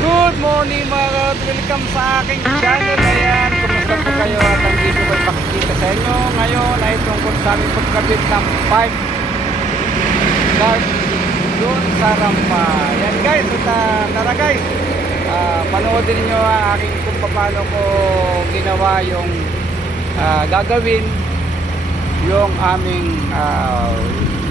Good morning mga karot, welcome sa aking channel. Ayan, kumusta po kayo at ang video ko ipakikita sa inyo ngayon ay tungkol sa aming pagkabit ng pipe guard doon sa rampa. Ayan guys, tara guys, panoodin nyo ang aking kung paano ko ginawa yung gagawin yung aming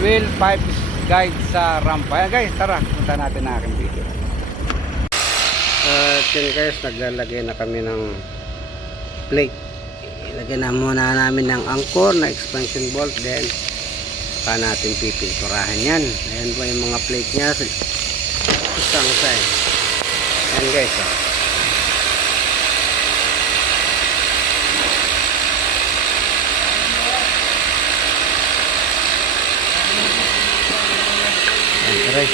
wheel pipes guide sa rampa. Ayan guys, tara, punta natin na aking video. At yun guys, naglalagay na kami ng plate. Ilagay na muna namin ng angkor na expansion bolt, then saka natin pipinturahan yan. Ayan po yung mga plate nya, isang side. Ayan guys, ayan guys.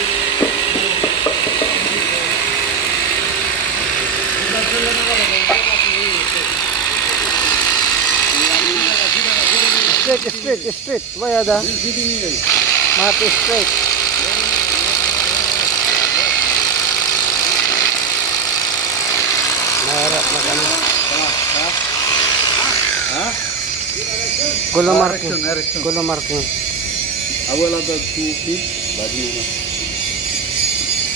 Straight. Why ada? Mati straight. Narap na kami. Color marking. Awal ada 2 feet, bagi mana?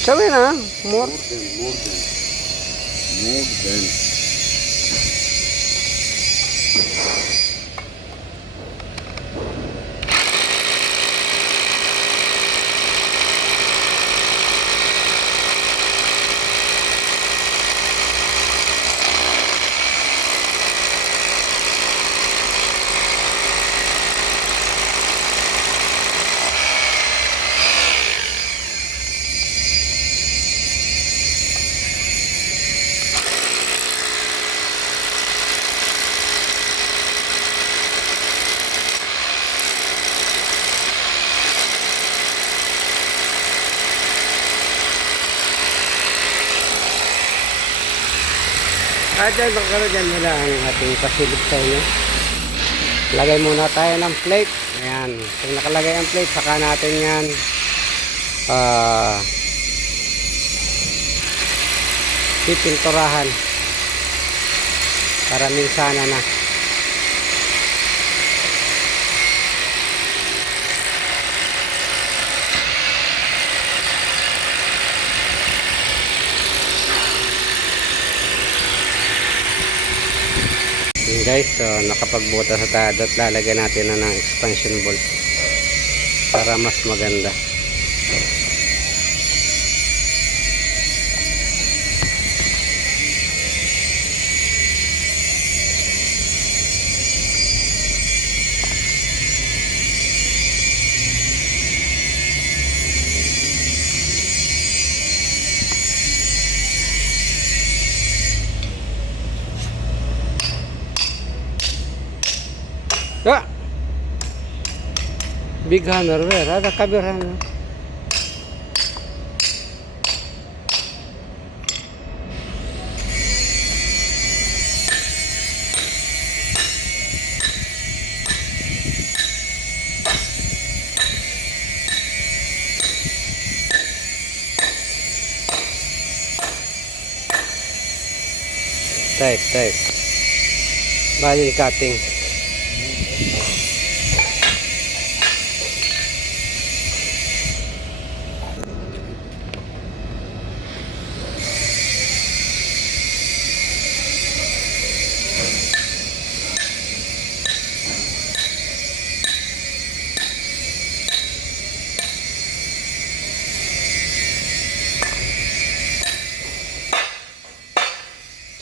Sabi na, more. More than. Dyan, magkaroon dyan nila ang ating pasilip sa inyo. Lagay muna tayo ng plate. Ayan. Pag nakalagay ang plate, saka natin yan pipinturahan para minsana na. Guys, so nakapagbuta sa tayo at lalagyan natin na ng expansion bolt para mas maganda. Ya, big hammer, where? Ada kabir hammer. Type. Bali cutting.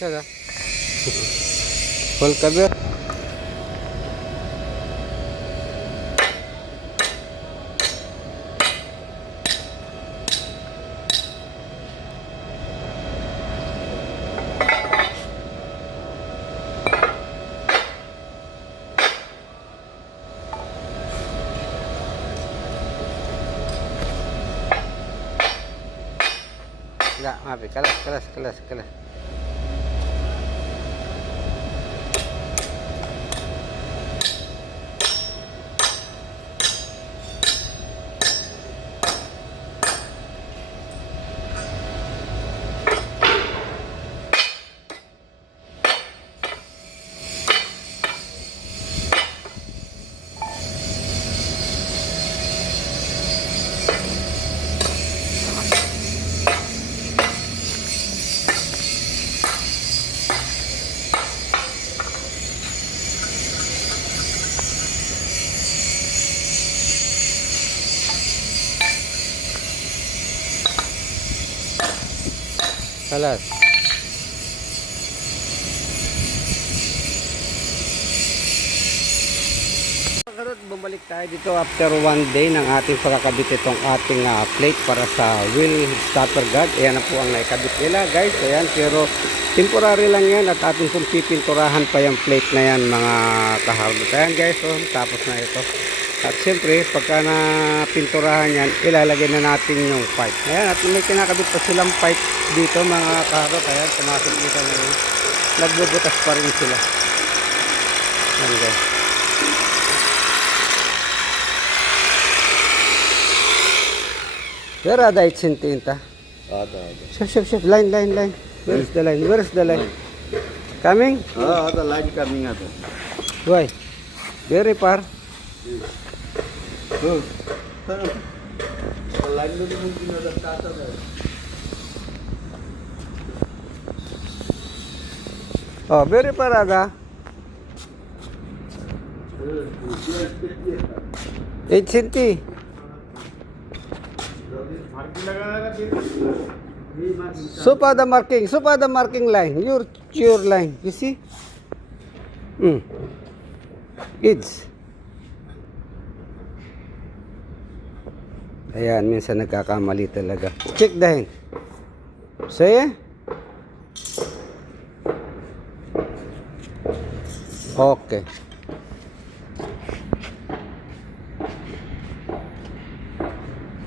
Coba. Full cover. Enggak, maaf, kelas. Kalas. Karot, bumalik tayo dito after one day ng ating pagkakabit itong ating plate para sa wheel stopper guard. Ayan na po ang naikabit nila guys. Ayan, pero temporary lang yan at ating kung pipinturahan pa yung plate na yan mga kaharot. Ayan guys, oh, tapos na ito. At siyempre, pagka napinturahan yan, ilalagay na natin yung pipe. Ayan, at may kinakabit pa silang pipe dito mga kaharot. Ayan, pumasok dito na yun. Nagbubutas pa rin sila. Ayan guys. Where are the 8 Chef, line. Where is the line? Coming? the line coming out. Why? Very far. The line will be the starter. Oh, very far ada. 8 centi. So far the marking line. Your line. You see? Kids. Ayan, minsan nagkakamali talaga. Check dahin. Say. Okay.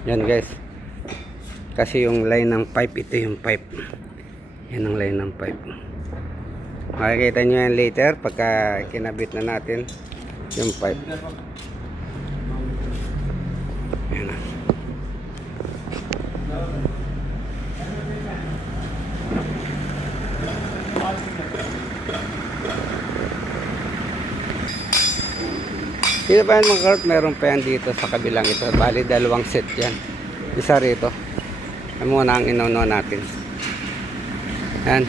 Yan guys. Kasi yung line ng pipe, ito yung pipe. Yan ang line ng pipe. Makikita nyo yan later pagka kinabit na natin yung pipe. Yan na. Dito pa yan mga karot, meron pa yan dito sa kabilang ito. Bali, 2 set yan. Isa rito. Yan muna ang inuno natin. Yan.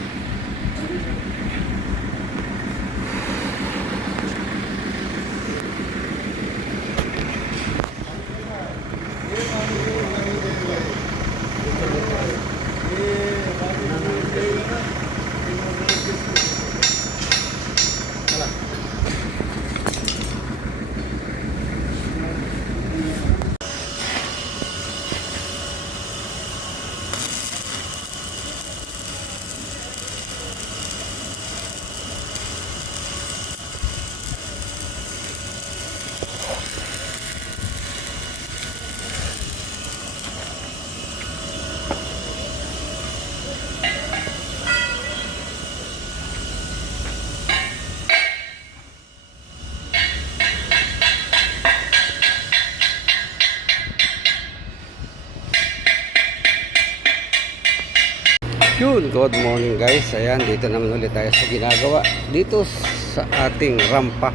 Yun, good morning guys. Ayan, dito naman ulit tayo sa ginagawa dito sa ating rampa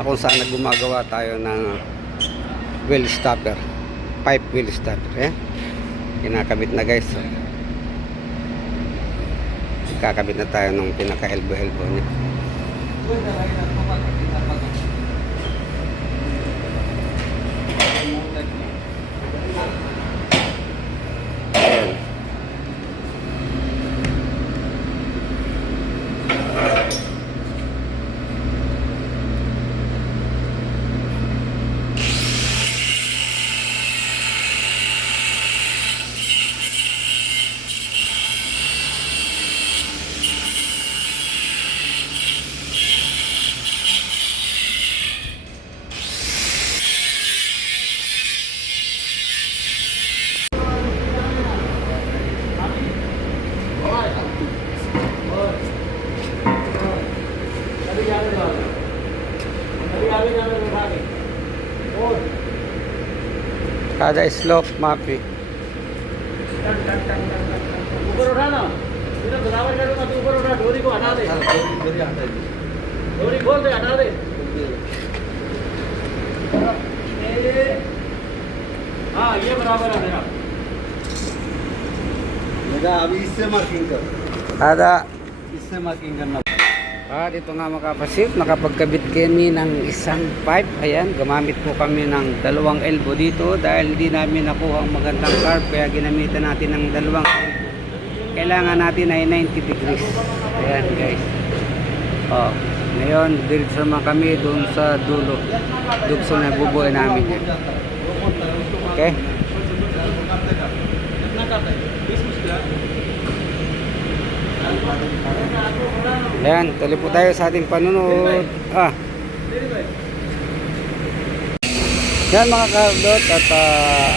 kung saan gumagawa tayo ng wheel stopper, pipe wheel stopper. Ayan, kinakabit na guys. Kakabit na tayo ng pinaka elbow niya. Kada slope mapi. ऊपर उठाना इधर बराबर करो मत ऊपर उठा डोरी को हटा दे डोरी खोल दे हटा दे हाँ ये बराबर है मेरा अभी इससे मार्किंग कर Kada. इससे मार्किंग करना Dito nga mga kapasip, nakapagkabit kami ng isang pipe. Ayan, gumamit po kami ng 2 elbow dito dahil hindi namin nakuha ang magandang carb, kaya ginamitan natin ng 2 elbow. kailangan natin ay 90 degrees. Ayan guys. Oh, ngayon diretso naman kami doon sa dulo. Dugso na bubuhay namin yan. Okay? Ayan, tuloy po tayo sa ating panunod. Yan mga kardot, at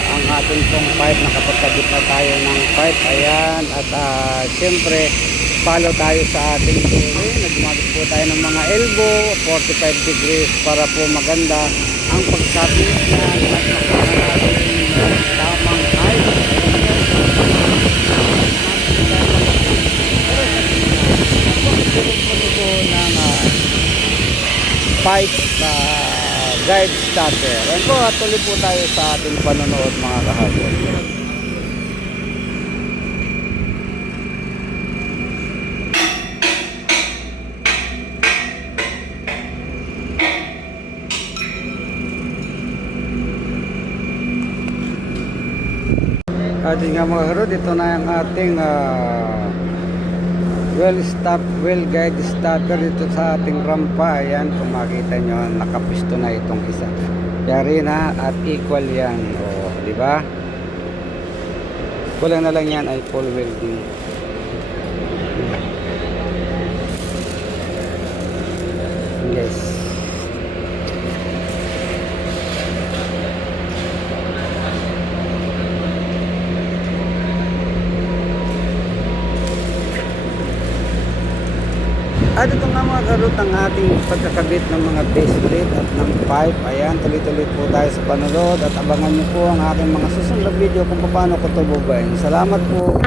ang ating pong pipe, nakapagkabit na tayo ng pipe. Ayan, at siyempre follow tayo sa ating tuloy. Nagmamit po tayo ng mga elbow 45 degrees para po maganda ang pagkabit na tamang height. Pipe guide starter. Ayan po, tuloy po tayo sa ating panonood mga kahapon. Ating nga mga karod, ito na yung ating well guide starter dito sa ating rampa. Ayan, kung makita nyo, nakapisto na itong isa. Yari na at equal yan. O, di ba? Kulang na lang yan ay full welding. Yes. At ito nga mga karot ang ating pagkakabit ng mga base plate at ng pipe. Ayan, tuloy-tuloy po tayo sa panonood at abangan nyo po ang aking mga susunod na video kung paano ko ito bubuhayin. Salamat po.